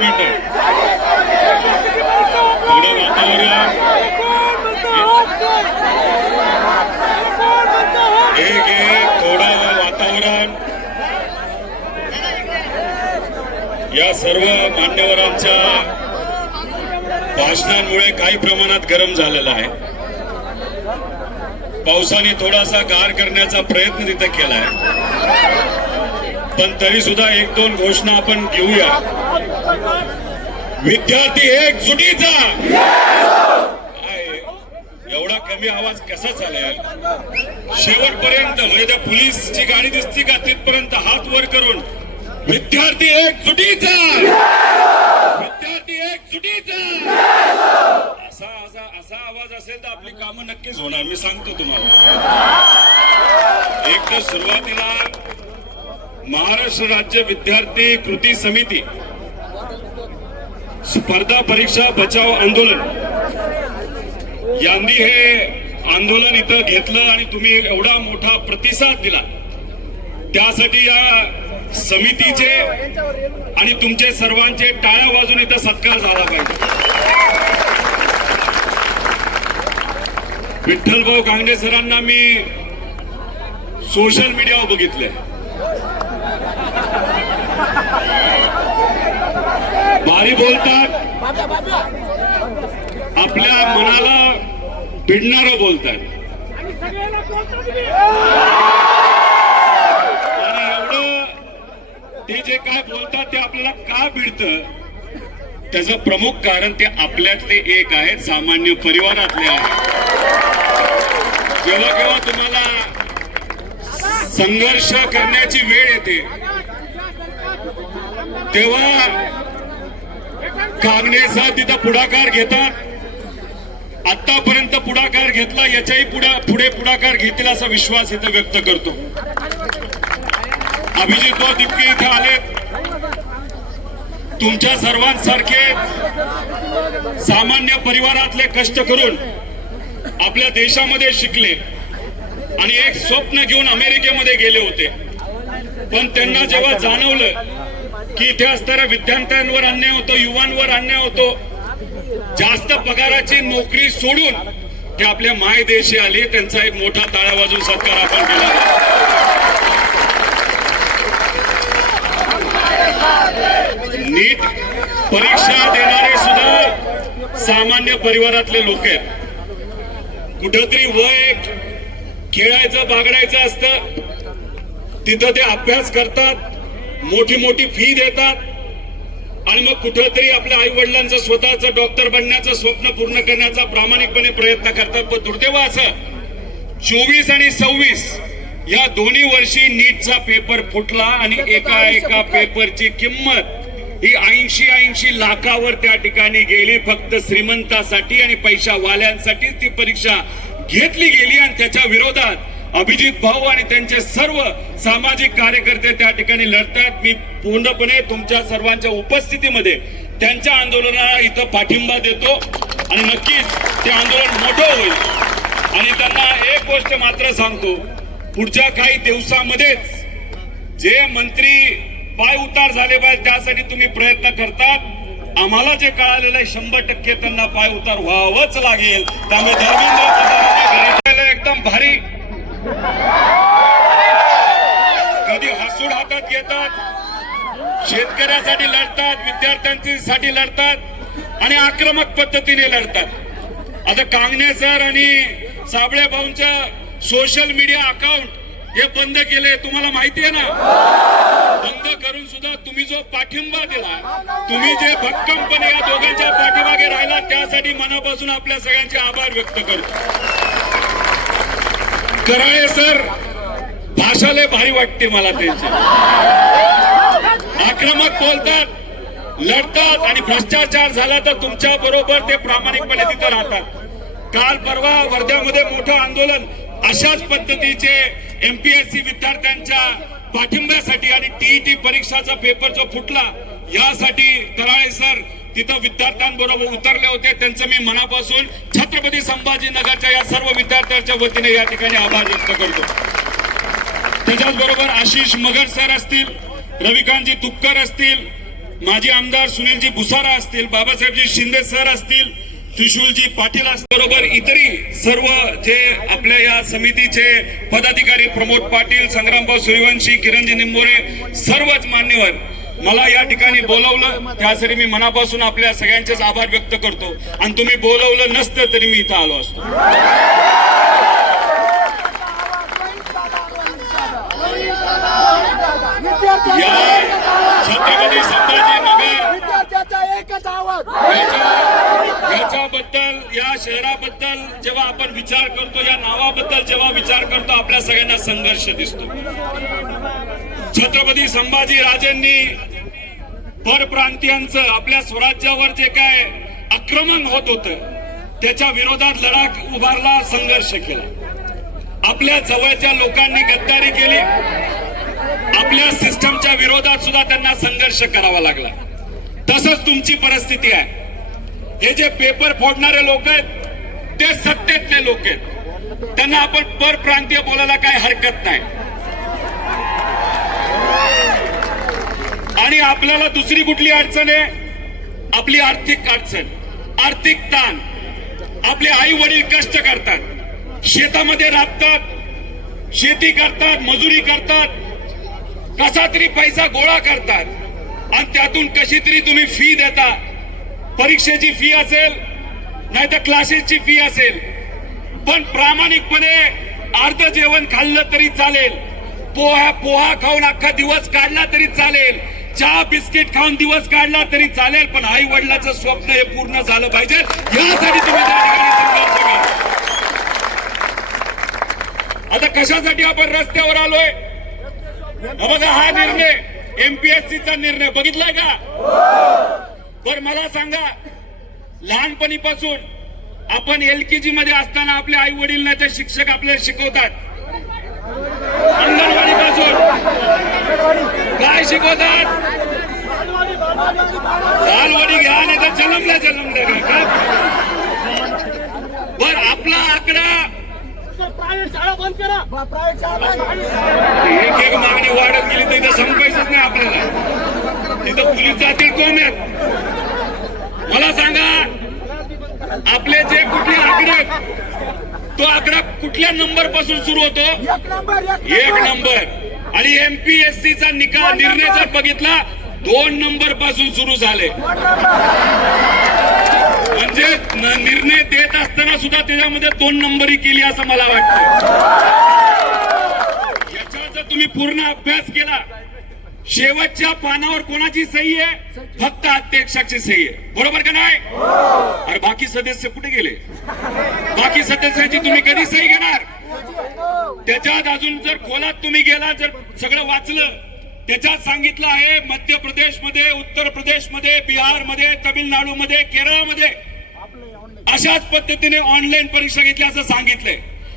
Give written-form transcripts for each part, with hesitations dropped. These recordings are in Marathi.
मिनिट थोडं वातावरण थोडं वातावरण या सर्व मान्यवरांच्या भाषणांमुळे काही प्रमाणात गरम झालेला आहे. पावसाने थोडासा गार करण्याचा प्रयत्न तिथे केलाय, पण तरी सुद्धा एक दोन घोषणा आपण घेऊया. विद्यार्थी एकजुटीचा एवढा कमी आवाज कसा चालेल? शेवटपर्यंत म्हणजे त्या पोलीसची गाडी दिसती का तिथपर्यंत हात वर करून विद्यार्थी एकजुटीचा, विद्यार्थी एकजुटीचा असा आवाज असेल तर आपली कामं नक्कीच होणार. मी सांगतो तुम्हाला. एक तर सुरुवातीला महाराष्ट्र राज्य विद्यार्थी कृती समिती स्पर्धा परीक्षा बचाव आंदोलन यांनी हे आंदोलन इथं घेतलं आणि तुम्ही एवढा मोठा प्रतिसाद दिला. त्यासाठी या समितीचे आणि तुमचे सर्वांचे टाळ्या वाजून इथं सत्कार झाला पाहिजे. विठ्ठलभाऊ कांगडे सरांना मी सोशल मीडियावर बघितलंय. भारी बोलतात, आपल्या मनाला भिडणारं बोलतात आणि एवढं ते जे काय बोलतात ते आपल्याला का भिडतं त्याचं प्रमुख कारण ते आपल्यातले एक आहेत, सामान्य परिवारातले आहेत. जेव्हा केव्हा तुम्हाला संघर्ष करण्याची वेळ येते तेव्हा कांगणे साहेब तिथं पुढाकार घेतात. आतापर्यंत पुढाकार घेतला, याच्याही पुढे पुढाकार घेतील असा विश्वास इथं व्यक्त करतो. अभिजित दिपके इथे आले. तुमच्या सर्वांसारखे सामान्य परिवारातले कष्ट करून आपल्या देशामध्ये शिकले आणि एक स्वप्न घेऊन अमेरिकेमध्ये गेले होते. पण त्यांना जेव्हा जाणवलं की इथे असणाऱ्या विद्यार्थ्यांवर अन्याय होतो, युवांवर अन्याय होतो, जास्त पगाराची नोकरी सोडून ते आपल्या मायदेशी आले. त्यांचा एक मोठा टाळ्या वाजून सत्कार आपण केला. नीट परीक्षा देणारे सुद्धा सामान्य परिवारातले लोक आहेत. कुठंतरी वय खेळायचं बागडायचं असतं, तिथं ते अभ्यास करतात, मोठी मोठी फी देतात आणि मग कुठंतरी आपल्या आई वडिलांचं स्वतःचं डॉक्टर बनण्याचं स्वप्न पूर्ण करण्याचा प्रामाणिकपणे प्रयत्न करतात. पण दुर्दैव असं 24 आणि 26 या दोन्ही वर्षी नीटचा पेपर फुटला आणि एका पेपरची किंमत ही 80 लाखावर त्या ठिकाणी गेली. फक्त श्रीमंतासाठी आणि पैशावाल्यांसाठीच ती परीक्षा घेतली गेली आणि त्याच्या विरोधात अभिजित भाऊ आणि त्यांचे सर्व सामाजिक कार्यकर्ते त्या ठिकाणी लढतात. मी पूर्णपणे तुमच्या सर्वांच्या उपस्थितीमध्ये त्यांच्या आंदोलनाला इथं पाठिंबा देतो आणि नक्कीच ते आंदोलन मोठं होईल. आणि त्यांना एक गोष्ट मात्र सांगतो, पुढच्या काही दिवसामध्येच जे मंत्री पाय उतार झाले पाहिजे त्यासाठी तुम्ही प्रयत्न करतात. आम्हाला जे कळालेलं आहे 100% त्यांना पाय उतार व्हावंच लागेल. त्यामुळे धर्मेंद्र एकदम भारी कधी हसूड हातात घेतात, शेतकऱ्यासाठी लढतात, विद्यार्थ्यांसाठी लढतात आणि आक्रमक पद्धतीने लढतात. आता कांगणे सर आणि साबळे भाऊंचं सोशल मीडिया अकाउंट हे बंद केले, तुम्हाला माहिती आहे ना. बंद करून सुद्धा तुम्ही जो पाठिंबा दिला, तुम्ही जे भक्कमपणे या दोघांच्या पाठीमागे राहिला त्यासाठी मनापासून आपल्या सगळ्यांचे आभार व्यक्त करतो. कराळे सर भाषाले भारी वाटते मला, त्यांची आक्रमक बोलतात, लढतात आणि भ्रष्टाचार झाला तर तुमच्या बरोबर ते प्रामाणिकपणे तिथे राहतात. काल परवा वर्ध्यामध्ये मोठं आंदोलन अशाच पद्धतीचे एमपीएससी विद्यार्थ्यांच्या पाठिंब्यासाठी आणि टीईटी परीक्षाचा पेपर जो फुटला यासाठी कराळे सर तिथं विद्यार्थ्यांबरोबर उतरले होते. त्यांचं मी मनापासून छत्रपती संभाजीनगरच्या या सर्व विद्यार्थ्यांच्या वतीने या ठिकाणी आभार व्यक्त करतो. त्याच्याच बरोबर आशिष मगर सर असतील, रविकांतजी तुपकर असतील, माजी आमदार सुनीलजी भुसारा असतील, बाबासाहेबजी शिंदे सर असतील, त्रिशूलजी पाटील असतील, बरोबर इतरही सर्व जे आपल्या या समितीचे पदाधिकारी, प्रमोद पाटील, संग्रामभाऊ सूर्यवंशी, किरणजी निंबोरे, सर्वच मान्यवर मला या ठिकाणी बोलवलं, त्यासाठी मी मनापासून आपल्या सगळ्यांचेच आभार व्यक्त करतो. आणि तुम्ही बोलवलं नसतं तरी मी इथं आलो असतो. या छत्रपती संभाजीनगर याच्याबद्दल, या शहराबद्दल जेव्हा आपण विचार करतो, या नावाबद्दल जेव्हा विचार करतो, आपल्या सगळ्यांना संघर्ष दिसतो. छत्रपती संभाजी राजेंनी परप्रांतीयांचं आपल्या स्वराज्यावर जे काय आक्रमण होत होतं त्याच्या विरोधात लढा उभारला, संघर्ष केला. आपल्या जवळच्या लोकांनी गद्दारी केली, आपल्या सिस्टमच्या विरोधात सुद्धा त्यांना संघर्ष करावा लागला. तसंच तुमची परिस्थिती आहे. हे जे पेपर फोडणारे लोक आहेत ते सत्तेतले लोक आहेत, त्यांना आपण परप्रांतीय बोलायला काय हरकत नाही. आणि आपल्याला दुसरी कुठली अडचण आहे? आपली आर्थिक अडचण, आर्थिक ताण. आपले आई वडील कष्ट करतात, शेतामध्ये राबतात, शेती करतात, मजुरी करतात, कसा तरी पैसा गोळा करतात आणि त्यातून कशी तरी तुम्ही फी देता. परीक्षेची फी असेल, नाही तर क्लासेसची फी असेल, पण प्रामाणिकपणे अर्ध जेवण खाल्लं तरी चालेल, पोहा खाऊन अख्खा दिवस काढला तरी चालेल, चहा बिस्किट खाऊन दिवस काढला तरी चालेल, पण आई वडिलाचं स्वप्न हे पूर्ण झालं पाहिजे, यासाठी तुम्ही त्या ठिकाणी संघर्ष करा. आता कशासाठी आपण रस्त्यावर आलोय? बघा, हा निर्णय एमपीएससीचा निर्णय बघितलाय का? बरं मला सांगा, लहानपणीपासून आपण LKG मध्ये असताना आपले आई वडील नाही तर शिक्षक आपल्याला शिकवतात, अंगणवाडी पासून काय शिकवतात? दालवडी घ्या नाही तर जलमल्या का? बर आपला आकडा एक मागणी वाढत गेली तर इथं संपायचंच नाही आपल्याला. तिथं पोलीस जातील कोंब्यात. मला सांगा, आपले जे कुठले आकडे आहेत, तो आकडा कुठल्या नंबर पासून सुरू होतो? 1 नंबर. आणि एमपीएससीचा निर्णय जर बघितला 2 नंबर पासून सुरू झाले. म्हणजे निर्णय देत असताना सुद्धा त्याच्यामध्ये 2 नंबरी केली असं मला वाटतं. याचा जर तुम्ही पूर्ण अभ्यास केला, शेवटच्या पानावर कोणाची सही आहे? फक्त अध्यक्षाची सही आहे, बरोबर का नाही? अरे बाकी सदस्य कुठे गेले? बाकी सदस्यांची तुम्ही कधी सही घेणार? त्याच्यात अजून जर खोलात तुम्ही गेला, जर सगळं वाचलं, त्याच्यात सांगितलं आहे मध्य प्रदेशमध्ये, उत्तर प्रदेशमध्ये, बिहारमध्ये, तामिळनाडूमध्ये, केरळमध्ये अशाच पद्धतीने ऑनलाईन परीक्षा घेतली असं सांगितलंय.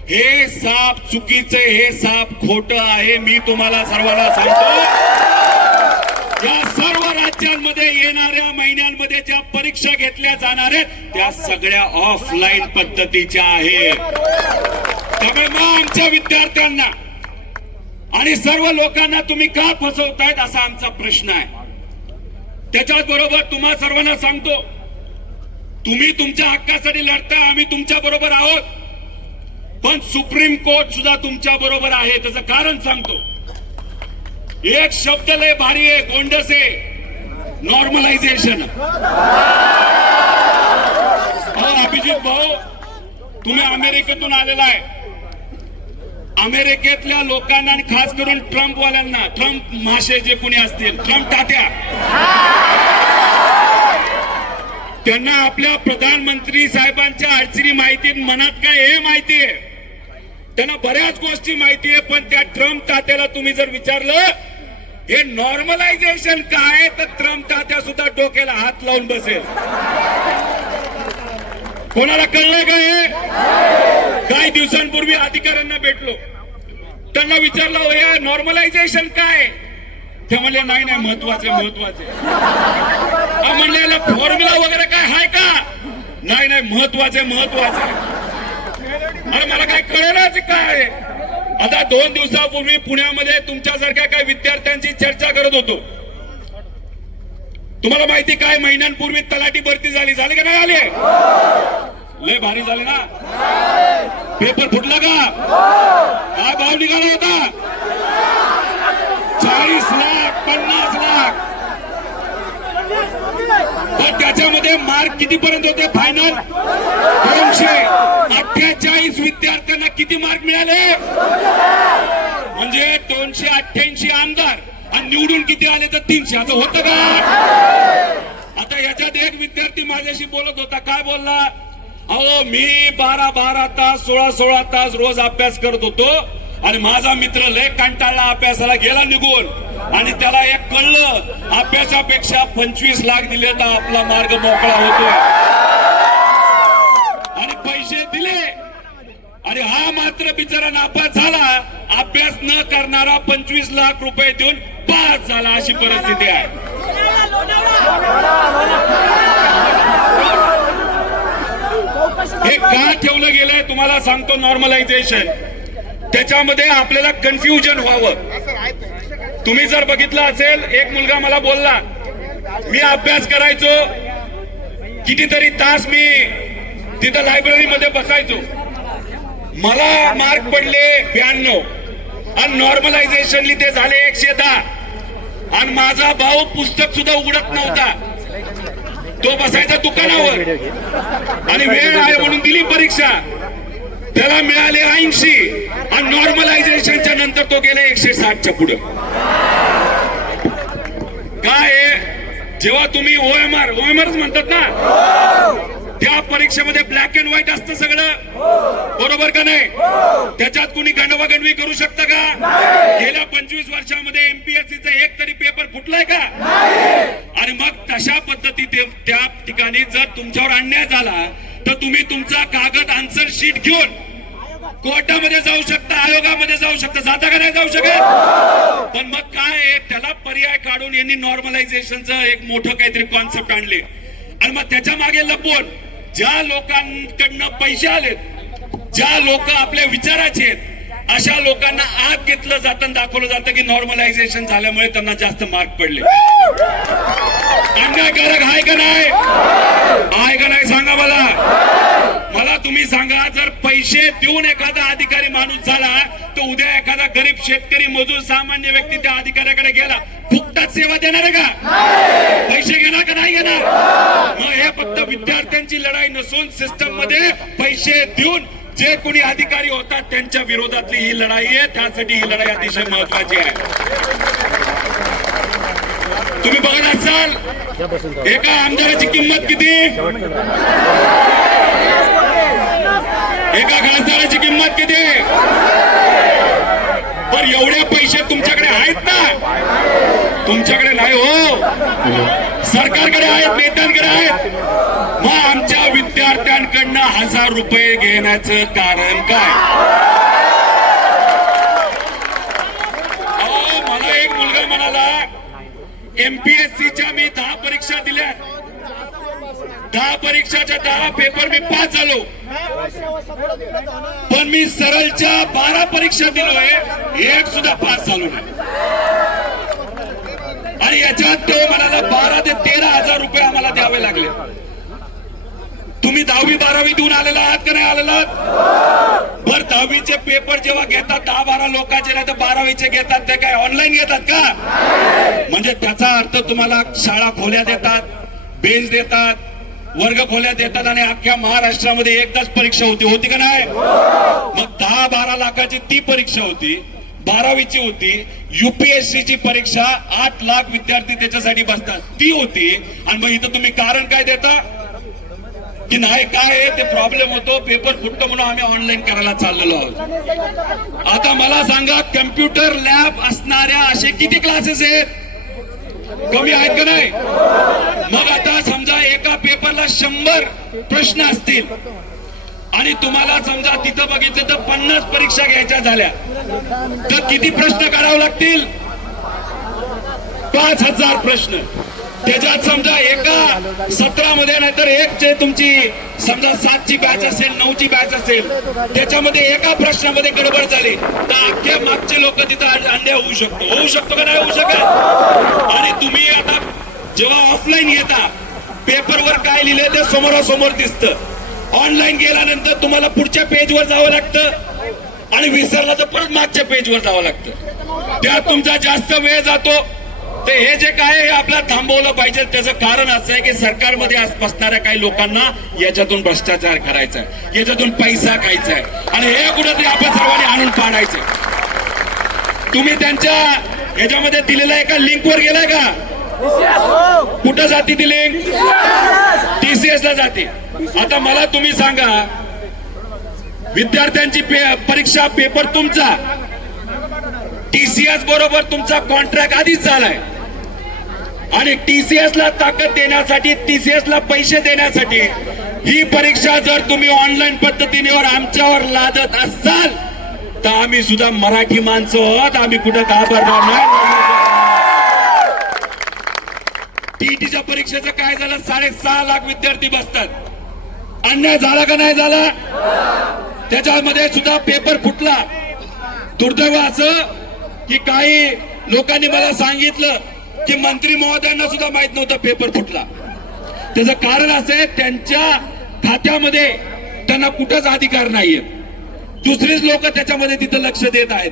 हे साप चुकीचं, हे साप खोटं आहे. मी तुम्हाला सर्वांना सांगतो, या सर्व राज्यांमध्ये येणाऱ्या महिन्यांमध्ये ज्या परीक्षा घेतल्या जाणार आहेत त्या सगळ्या ऑफलाईन पद्धतीच्या आहेत. त्यामुळे मग आमच्या विद्यार्थ्यांना आणि सर्व लोकांना तुम्ही का फसवतायत असा आमचा प्रश्न आहे. त्याच्याच बरोबर तुम्हा सर्वांना सांगतो, तुम्ही तुमच्या हक्कासाठी लढताय, आम्ही तुमच्या बरोबर आहोत, पण सुप्रीम कोर्ट सुद्धा तुमच्या बरोबर आहे. त्याचं कारण सांगतो. एक शब्द लय भारी आहे, गोंडसे, नॉर्मलायझेशन. अभिजित भाऊ, तुम्ही अमेरिकेतून आलेला आहे. अमेरिकेतल्या लोकांना आणि खास करून ट्रम्प वाल्यांना, ट्रम्प माशे जे कोणी असतील, ट्रम्प तात्या, त्यांना आपल्या प्रधानमंत्री साहेबांच्या अडचणी माहिती, मनात काय हे माहिती आहे, त्यांना बऱ्याच गोष्टी माहिती आहे. पण त्या ट्रम्प तात्याला तुम्ही जर विचारलं हे नॉर्मलायझेशन काय, तर ट्रम्प तात्या सुद्धा डोक्याला हात लावून बसेल. कोणाला कळलंय का हे? काही दिवसांपूर्वी अधिकाऱ्यांना भेटलो, त्यांना विचारलं हे नॉर्मलायझेशन काय? ते म्हणले नाही नाही महत्वाचे म्हणले फॉर्म्युला वगैरे काय आहे का? नाही नाही महत्वाचे. अरे मला काय कळेनाच काय. आता 2 दिवसापूर्वी पुण्यामध्ये तुमच्यासारख्या काही विद्यार्थ्यांची चर्चा करत होतो. तुम्हाला माहिती काय, महिन्यांपूर्वी तलाठी भरती झाली का नाही झाली? लय भारी झाले ना. पेपर फुटला का? काय भाव निघाला होता? 40 लाख 50 लाख. पण त्याच्यामध्ये मार्क किती पर्यंत होते फायनल? 248 विद्यार्थ्यांना किती मार्क मिळाले? म्हणजे 288 आमदार आणि निवडून किती आले तर 300. असं होतं का? आता याच्यात एक विद्यार्थी माझ्याशी बोलत होता. काय बोलला? अहो मी 12 तास 16 तास रोज अभ्यास करत होतो आणि माझा मित्र लय कंटाळला अभ्यासाला गेला निघून आणि त्याला एक कळलं अभ्यासापेक्षा 25 लाख दिले तर आपला मार्ग मोकळा होतोय आणि पैसे दिले आणि हा मात्र बिचारा नापास झाला. अभ्यास न करणारा 25 लाख रुपये देऊन पास झाला. अशी परिस्थिती आहे. हे का ठेवलं गेलंय तुम्हाला सांगतो. नॉर्मलायझेशन, त्याच्यामध्ये आपल्याला कन्फ्युजन व्हावं. तुम्ही जर बघितलं असेल, एक मुलगा मला बोलला मी अभ्यास करायचो कितीतरी तास, मी तिथं लायब्ररीमध्ये बसायचो, मला मार्क पडले 92 आणि नॉर्मलायझेशनली ते झाले 110 आणि माझा भाऊ पुस्तक सुद्धा उघडत नव्हता. तो बसायचा दुकानावर आणि वेळ आहे म्हणून दिली परीक्षा. त्याला मिळाले 80 आणि नॉर्मलायझेशनच्या नंतर तो गेले 160च्या पुढे. काय जेव्हा तुम्ही ओएमआरच म्हणतात ना, त्या परीक्षेमध्ये ब्लॅक अँड व्हाईट असतं सगळं, बरोबर का नाही? त्याच्यात कुणी गणवागणवी करू शकतं का? गेल्या 25 वर्षामध्ये एमपीएससीचा एक तरी पेपर फुटलाय का? आणि मग तशा पद्धतीने त्या ठिकाणी जर तुमच्यावर अन्याय झाला तर तुम्ही तुमचा कागद आन्सर शीट घेऊन कोर्टामध्ये जाऊ शकता, आयोगामध्ये जाऊ शकता. जाता का नाही जाऊ शकत? पण मग काय, त्याला पर्याय काढून यांनी नॉर्मलायझेशनचं एक मोठं काहीतरी कॉन्सेप्ट आणले आणि मग त्याच्या मागे लपवून ज्या लोकांकडनं पैसे आलेत, ज्या लोक आपल्या विचाराचे आहेत, अशा लोकांना आत घेतलं जातं, दाखवलं जातं की नॉर्मलायझेशन झाल्यामुळे त्यांना जास्त मार्क पडले. अन्यायकारक आहे का नाही? आहे का नाही सांगा मला तुम्ही सांगा. जर पैसे देऊन एखादा अधिकारी माणूस झाला तर उद्या एखादा गरीब शेतकरी मजूर सामान्य व्यक्ती त्या अधिकाऱ्याकडे गेला, फुकटात सेवा देणार आहे का? पैसे घेणार का नाही घेणार? मग हे फक्त विद्यार्थ्यांची लढाई नसून सिस्टम मध्ये पैसे देऊन जे कोणी अधिकारी होतात त्यांच्या विरोधातली ही लढाई आहे. त्यासाठी ही लढाई अतिशय महत्वाची आहे. तुम्ही बघत असाल एका आमदाराची किंमत किती, एका खासदाराची किंमत किती. पण एवढे पैसे तुमच्याकडे आहेत ना? तुमच्याकडे नाही हो, सरकारकडे आहेत, नेत्यांकडे आहेत. मग आमच्या विद्यार्थ्यांकडनं 1000 रुपये घेण्याचं कारण काय? मला एक मुलगा म्हणाला एमपीएससीच्या मी 10 परीक्षा दिल्या, 10 परीक्षाच्या 10 पेपर मी पास झालो, पण मी सरळच्या 12 परीक्षा दिलोय, एक सुद्धा पास झालो नाही. आणि याच्यात तो म्हणाला 12 ते 13,000 रुपये आम्हाला द्यावे लागले. तुम्ही 10वी 12वी देऊन आलेला आहात का नाही आलेला? बर 10वीचे पेपर जेव्हा घेतात 10-12 लोकांचे, नाही तर 12वीचे घेतात ते काय ऑनलाईन घेतात का? म्हणजे त्याचा अर्थ तुम्हाला शाळा खोल्या देतात, बेंच देतात, वर्ग खोल्या देतात आणि अख्ख्या महाराष्ट्रामध्ये एकदाच परीक्षा होती का नाही? मग 10-12 लाखाची ती परीक्षा होती, 12वीची होती. युपीएससीची परीक्षा 8 लाख विद्यार्थी त्याच्यासाठी बसतात, ती होती. आणि मग इथं तुम्ही कारण काय देता की नाही काय ते प्रॉब्लेम होतो, पेपर फुटतो म्हणून आम्ही ऑनलाईन करायला चाललेलो आहोत. आता मला सांगा, कम्प्युटर लॅब असणाऱ्या असे किती क्लासेस आहेत? कमी आहेत का नाही? मग आता समजा एका पेपरला 100 प्रश्न असतील आणि तुम्हाला समजा तिथं बघितलं तर 50 परीक्षा घ्यायच्या झाल्या तर किती प्रश्न काढावे लागतील? 5000 प्रश्न. त्याच्यात समजा एका सत्रामध्ये नाहीतर एक जे तुमची समजा 7ची बॅच असेल, 9ची बॅच असेल, त्याच्यामध्ये एका प्रश्नामध्ये गडबड झाली तर अख्ख्या मागचे लोक तिथं अंडे होऊ शकतो का नाही होऊ शकत? आणि तुम्ही आता जेव्हा ऑफलाईन येता पेपरवर काय लिहिलंय ते समोरासमोर दिसतं. ऑनलाईन गेल्यानंतर तुम्हाला पुढच्या पेजवर जावं लागतं आणि विसरला तर परत मागच्या पेजवर जावं लागतं. त्यात तुमचा जास्त वेळ जातो. तर हे जे काय हे आपल्याला थांबवलं पाहिजे. त्याचं कारण असं आहे की सरकारमध्ये बसणाऱ्या काही लोकांना याच्यातून भ्रष्टाचार करायचा आहे, याच्यातून पैसा खायचा आहे आणि हे कुठेतरी आपण सर्वांनी आणून पाडायचं. तुम्ही त्यांच्या याच्यामध्ये दिलेल्या एका लिंकवर गेलाय का? कुठं जाते ती लिंक? TCS ला जाते. आता मला तुम्ही सांगा, विद्यार्थ्यांची परीक्षा पेपर तुमचा TCS बरोबर तुमचा कॉन्ट्रॅक्ट आधीच झालाय आणि TCS ला ताकद देण्यासाठी, TCS ला पैसे देण्यासाठी ही परीक्षा जर तुम्ही ऑनलाईन पद्धतीने आमच्यावर लादत असाल तर आम्ही सुद्धा मराठी माणसं आहोत, आम्ही कुठं घाबरणार नाही. टीईटीच्या परीक्षेचं काय झालं? 6.5 लाख विद्यार्थी बसतात. अन्याय झाला का नाही झाला? त्याच्यामध्ये सुद्धा पेपर फुटला. दुर्दैव असं की काही लोकांनी मला सांगितलं की मंत्री महोदयांना सुद्धा माहित नव्हतं पेपर फुटला. त्याचं कारण असं आहे, त्यांच्या खात्यामध्ये त्यांना कुठंच अधिकार नाहीये. दुसरीच लोक त्याच्यामध्ये तिथं लक्ष देत आहेत.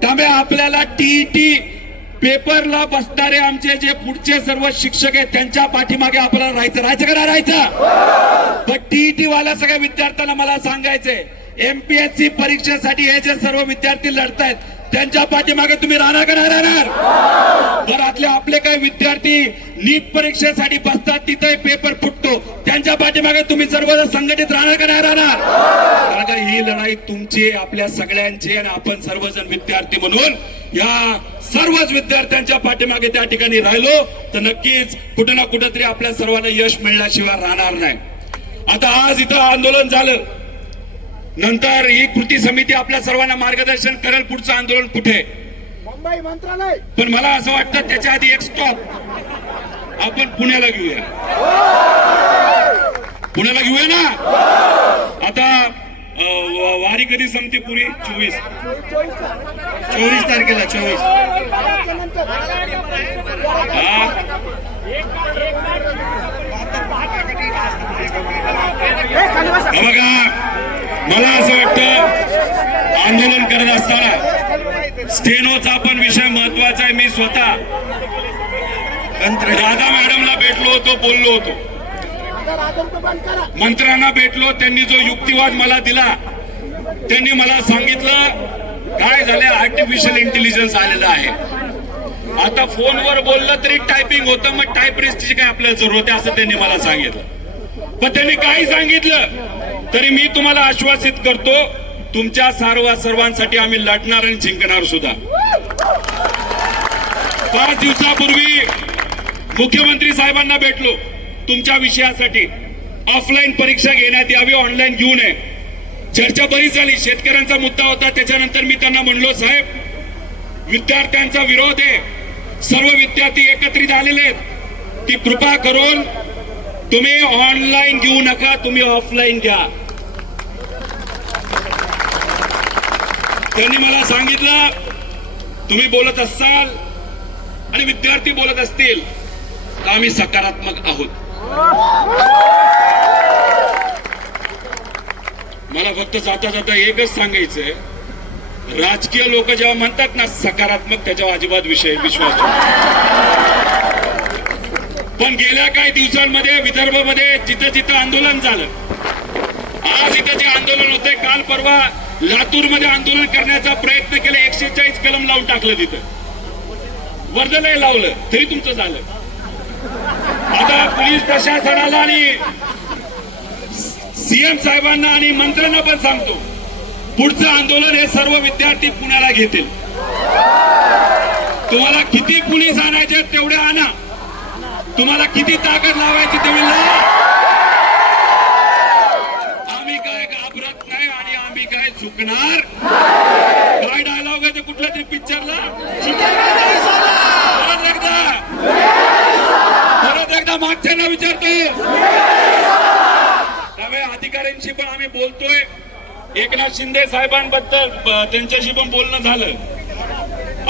त्यामुळे आपल्याला टीईटी पेपरला बसणारे आमचे जे पुढचे सर्व शिक्षक आहेत त्यांच्या पाठीमागे आपल्याला राहायचं का नाही राहायचं? पण टीईटी वाल्या सगळ्या विद्यार्थ्यांना मला सांगायचंय, MPSC परीक्षेसाठी हे जे सर्व विद्यार्थी लढतायत त्यांच्या पाठीमागे तुम्ही राहणार का नाही राहणार? घरातले आपले काही विद्यार्थी नीट परीक्षेसाठी बसतात, तिथे पेपर फुटतो, त्यांच्या पाठीमागे तुम्ही सर्वजण संघटित राहणार का नाही राहणार? कारण का ही लढाई तुमची, आपल्या सगळ्यांची आणि आपण सर्वजण विद्यार्थी म्हणून या सर्वच विद्यार्थ्यांच्या पाठीमागे त्या ठिकाणी राहिलो तर नक्कीच कुठं ना कुठंतरी आपल्या सर्वांना यश मिळण्याशिवाय राहणार नाही. आता आज इथं आंदोलन झालं, नंतर ही कृती समिती आपल्या सर्वांना मार्गदर्शन करेल पुढचं आंदोलन कुठे. मुंबई मंत्रालय. पण मला असं वाटतं त्याच्या आधी एक स्टॉप आपण पुण्याला घेऊया. पुण्याला घेऊया ना. आता वारी कधी संपते पुरी? 24 तारखेला. 24 बघा, मला असं वाटतं आंदोलन करत असताना स्टेनोचा पण विषय महत्वाचा आहे. मी स्वतः राधा मॅडमला भेटलो होतो, बोललो होतो, मंत्र्यांना भेटलो. त्यांनी जो युक्तिवाद मला दिला, त्यांनी मला सांगितलं काय झालं, आर्टिफिशियल इंटेलिजन्स आलेलं आहे. आता फोनवर बोललं तरी टायपिंग होतं, मग टायपिस्टची काय आपल्याला जरूरत आहे असं त्यांनी मला सांगितलं. पण त्यांनी काही सांगितलं तरी मी तुम्हाला आश्वासित करतो, तुमच्या सर्वांसाठी आम्ही लढणार आणि जिंकणार सुद्धा. 5 दिवसापूर्वी मुख्यमंत्री साहेबांना भेटलो तुमच्या विषयासाठी. ऑफलाईन परीक्षा घेण्यात यावी, ऑनलाईन घेऊ नये. चर्चा बरीच झाली, शेतकऱ्यांचा मुद्दा होता. त्याच्यानंतर मी त्यांना म्हणलो, साहेब विद्यार्थ्यांचा विरोध आहे, सर्व विद्यार्थी एकत्रित आलेले आहेत, की कृपा करून तुम्ही ऑनलाईन घेऊ नका, तुम्ही ऑफलाईन घ्या. त्यांनी मला सांगितलं, तुम्ही बोलत असाल आणि विद्यार्थी बोलत असतील तर आम्ही सकारात्मक आहोत. मला फक्त जाता जाता एकच सांगायचंय, राजकीय लोक जेव्हा म्हणतात ना सकारात्मक, त्याच्यावर अजिबात विश्वास ठेवू. पण गेल्या काही दिवसांमध्ये विदर्भामध्ये जिथं जिथं आंदोलन झालं, आज इथं जे आंदोलन होते, काल परवा लातूरमध्ये आंदोलन करण्याचा प्रयत्न केला, 140 कलम लावून टाकलं, तिथं वर्धलही लावलं, तरी तुमचं झालं. आता पोलीस प्रशासनाला आणि CM साहेबांना आणि मंत्र्यांना पण सांगतो, पुढचं आंदोलन हे सर्व विद्यार्थी पुण्याला घेतील. तुम्हाला किती पोलीस आणायचे तेवढे आणा, तुम्हाला किती ताकद लावायची तेवढी लावा. आम्ही काय घाबरत नाही आणि आम्ही काय चुकणार. काय डायलॉग आहे ते कुठल्या तरी पिक्चरला, परत एकदा मागच्यांना विचारतो. त्यामुळे अधिकाऱ्यांशी पण आम्ही बोलतोय. एकनाथ शिंदे साहेबांबद्दल त्यांच्याशी पण बोलणं झालं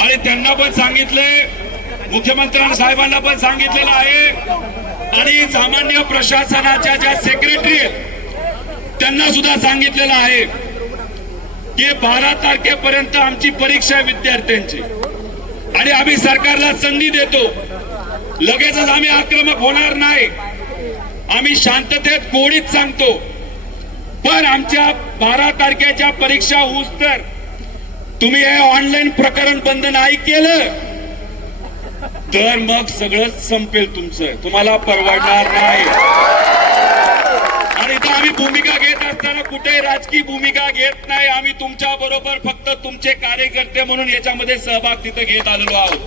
आणि त्यांना पण सांगितलंय मुख्यमंत्री साहेबांना पण सांगितलेलं आहे आणि सामान्य प्रशासनाच्या ज्या सेक्रेटरी आहेत त्यांना सुद्धा सांगितलेलं आहे की 12 तारखेपर्यंत आमची परीक्षा आहे विद्यार्थ्यांची आणि आम्ही सरकारला संधी देतो. लगेचच आम्ही आक्रमक होणार नाही, आम्ही शांततेत गोडीत सांगतो. पण आमच्या 12 तारखेच्या परीक्षा होऊस तर तुम्ही हे ऑनलाईन प्रकरण बंद नाही केलं तर मग सगळंच संपेल तुमचं, तुम्हाला परवडणार नाही. आणि इथं आम्ही भूमिका घेत असताना कुठेही राजकीय भूमिका घेत नाही. आम्ही तुमच्या बरोबर फक्त तुमचे कार्यकर्ते म्हणून याच्यामध्ये सहभाग तिथं घेत आलेलो आहोत.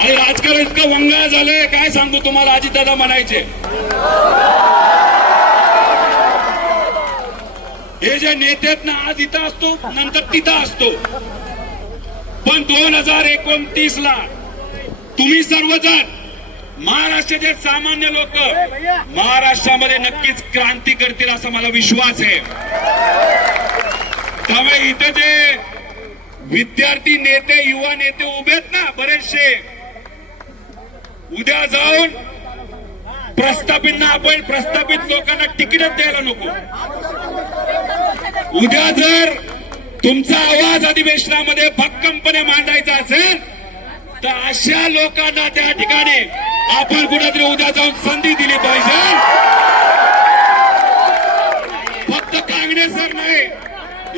आणि राजकारण इतकं वंगाळ झालंय काय सांगू तुम्हाला. अजितदादा म्हणायचे हे जे नेते आहेत ना, आज इथं असतो नंतर तिथं असतो. पण 2029 ला तुम्ही सर्वजण महाराष्ट्राचे सामान्य लोक महाराष्ट्रामध्ये नक्कीच क्रांती करतील असा मला विश्वास आहे. त्यामुळे इथे जे विद्यार्थी नेते युवा नेते उभेत ना बरेचसे, उद्या जाऊन प्रस्थापित आपण प्रस्थापित लोकांना तिकीटच द्यायला नको. उद्या जर तुमचा आवाज अधिवेशनामध्ये भक्कमपणे मांडायचा असेल तर अशा लोकांना त्या ठिकाणी आपण कुठेतरी उद्या जाऊन संधी दिली पाहिजे. फक्त कांगणे सर नाही,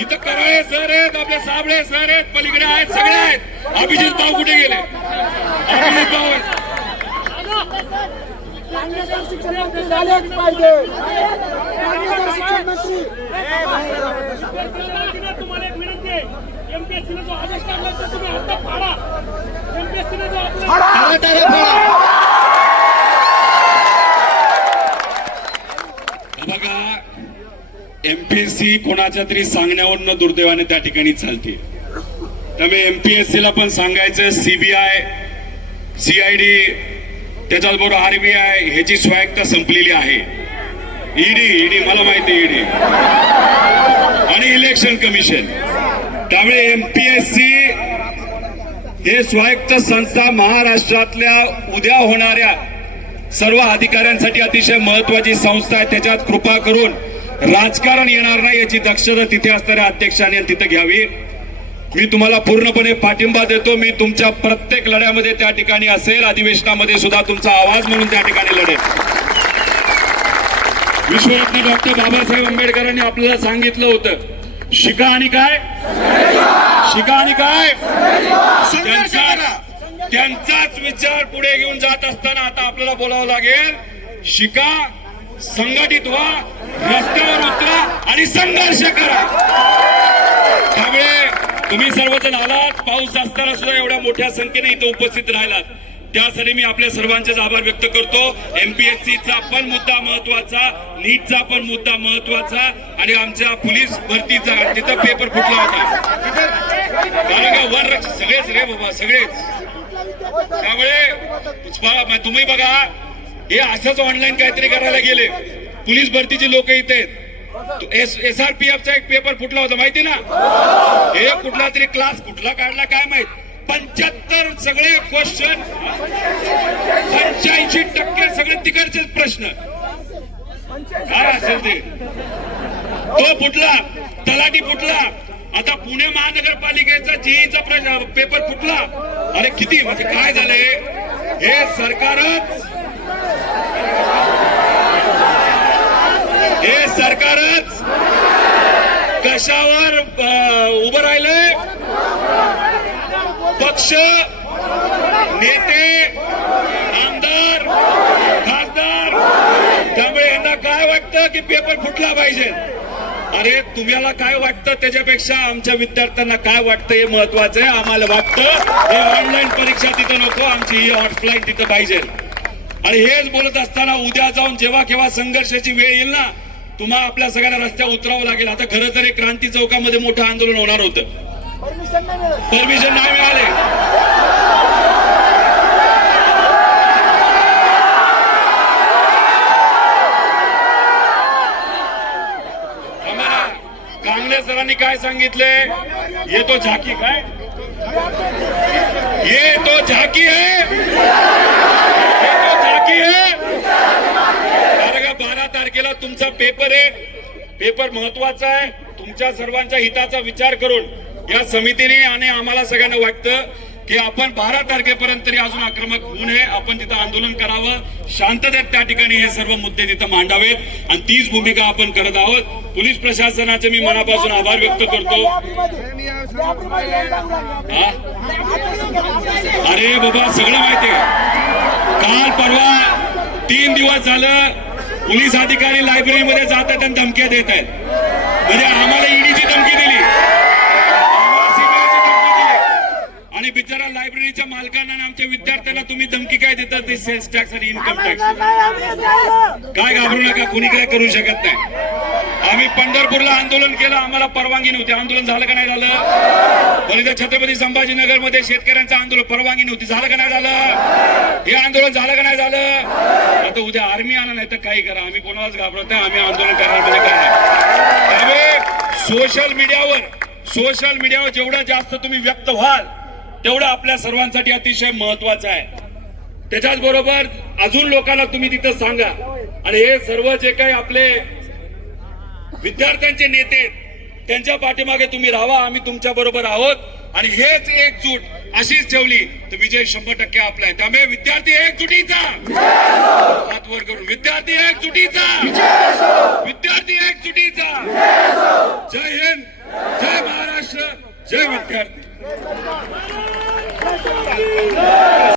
इथं कराळे सर आहेत, आपले साबळे सर आहेत, पलीकडे आहेत, सगळे आहेत. अभिजित भाऊ कुठे गेले? अभिजित भाऊ शिक्षण मंत्री झालेच पाहिजे. शिक्षण मंत्री तुम्हाला एक विनंती आहे, एमपीएससीने जो आदेश काढला तो तुम्ही आता फाडा. एमपीएससीने जो बघा, एमपीएससी कोणाच्या तरी सांगण्यावरनं दुर्दैवाने त्या ठिकाणी चालते. त्यामुळे एमपीएससीला पण सांगायचं सीबीआय सीआयडी त्याच्याबरोबर आरबीआय ह्याची स्वायत्ता संपलेली आहे. ईडी मला माहिती ईडी आणि इलेक्शन कमिशन. त्यामुळे एमपीएससी हे स्वायत्त संस्था महाराष्ट्रातल्या उद्या होणाऱ्या सर्व अधिकाऱ्यांसाठी अतिशय महत्वाची संस्था आहे. त्याच्यात कृपा करून राजकारण येणार नाही याची दक्षता तिथे असणाऱ्या अध्यक्षांनी तिथे घ्यावी. मी तुम्हाला पूर्णपणे पाठिंबा देतो. मी तुमच्या प्रत्येक लढ्यामध्ये त्या ठिकाणी असेल, अधिवेशनामध्ये सुद्धा तुमचा आवाज म्हणून त्या ठिकाणी लढेल. विश्वरत्न डॉक्टर बाबासाहेब आंबेडकरांनी आपल्याला सांगितलं होतं, शिका आणि काय, शिका आणि काय, त्यांचाच विचार पुढे घेऊन जात असताना आता आपल्याला बोलावं लागेल, शिका, संघटित व्हा, रस्त्यावर उतरा आणि संघर्ष करा. त्यामुळे तुम्ही सर्वजण आलात, पाऊस असताना सुद्धा एवढ्या मोठ्या संख्येने इथे उपस्थित राहिलात, त्यासाठी मी आपल्या सर्वांचेच आभार व्यक्त करतो. एमपीएससीचा पण मुद्दा महत्वाचा, नीटचा पण मुद्दा महत्वाचा आणि आमच्या पोलीस भरतीचा तिथं पेपर फुटला होता. कारण का वनरक्षक सगळेच रे बाबा, सगळेच. त्यामुळे तुम्ही बघा, हे असंच ऑनलाईन काहीतरी करायला गेले. पोलीस भरतीचे लोक इथे आहेत. SRPFचा एक पेपर फुटला होता माहिती ना, हे कुठला तरी क्लास कुठला काढला काय माहित. 75 सगळे क्वेश्चन, 85% सगळे तिकडचेच प्रश्न. काय असेल ते तो फुटला, तलाठी फुटला. आता पुणे महानगरपालिकेचा जेईचा पेपर फुटला. अरे किती म्हणजे काय झालंय, हे सरकारच कशावर उभं राहिलंय. पक्ष, नेते, आमदार, खासदार. त्यामुळे यांना काय वाटतं की पेपर फुटला पाहिजे. अरे तुम्हाला काय वाटतं त्याच्यापेक्षा आमच्या विद्यार्थ्यांना काय वाटतं हे महत्वाचं आहे. आम्हाला वाटतं हे ऑनलाईन परीक्षा तिथं नको, आमची ही ऑफलाईन तिथं पाहिजे. आणि हेच बोलत असताना उद्या जाऊन जेव्हा केव्हा संघर्षाची वेळ येईल ना, तुम्हाला आपल्या सगळ्यांना रस्त्यावर उतरावं लागेल. आता खरं तर क्रांती चौकामध्ये मोठं आंदोलन होणार होतं, परमिशन नाही मिळाले. कांगणे सरांनी काय सांगितले, येतो झाकी काय ये तो झाकी है, ये तो झाकी है. कारण का 12 तारखेला तुमचा पेपर आहे. पेपर महत्वाचा आहे. तुमच्या सर्वांच्या हिताचा विचार करून या समितीने आणि आम्हाला सगळ्यांना वाटतं की आपण 12 तारखेपर्यंत तरी अजून आक्रमक होऊ नये. आपण तिथं आंदोलन करावं, शांततेत त्या ठिकाणी हे सर्व मुद्दे तिथं मांडावेत आणि तीच भूमिका आपण करत आहोत. पोलीस प्रशासनाचे मी मनापासून आभार व्यक्त करतो. हा? अरे बाबा सगळं माहितीये. काल परवा 3 दिवस झालं पोलीस अधिकारी लायब्ररीमध्ये जात आहेत आणि धमक्या देत आहेत. म्हणजे आम्हाला ईडीची धमकी दिली, आणि बिचारा लायब्ररीच्या मालकांना आणि आमच्या विद्यार्थ्यांना तुम्ही धमकी काय देतात? ते सेल्स टॅक्स आणि इन्कम टॅक्स. काय घाबरू नका, कुणी काय करू शकत नाही. आम्ही पंढरपूरला आंदोलन केलं, आम्हाला परवानगी नव्हती. आंदोलन झालं का नाही झालं? पण इथं छत्रपती संभाजीनगर मध्ये शेतकऱ्यांचं आंदोलन, परवानगी नव्हती. झालं का नाही झालं? हे आंदोलन झालं का नाही झालं? आता उद्या आर्मी आणा नाही तर काही करा, आम्ही कोणालाच घाबरत नाही. आम्ही आंदोलन करणार म्हणजे काय. त्यामुळे सोशल मीडियावर जेवढं जास्त तुम्ही व्यक्त व्हाल तेवढं आपल्या सर्वांसाठी अतिशय महत्वाचं आहे. त्याच्याच बरोबर अजून लोकांना तुम्ही तिथं सांगा. आणि हे सर्व जे काही आपले विद्यार्थ्यांचे नेते आहेत त्यांच्या पाठीमागे तुम्ही राहा. आम्ही तुमच्या बरोबर आहोत आणि हेच एकजूट अशीच ठेवली तर विजय 100% आपला आहे. त्यामुळे विद्यार्थी एकजुटीचा हात वर करून, विद्यार्थी एकजुटीचा, विद्यार्थी एकजुटीचा. जय हिंद, जय महाराष्ट्र, जय विद्यार्थी.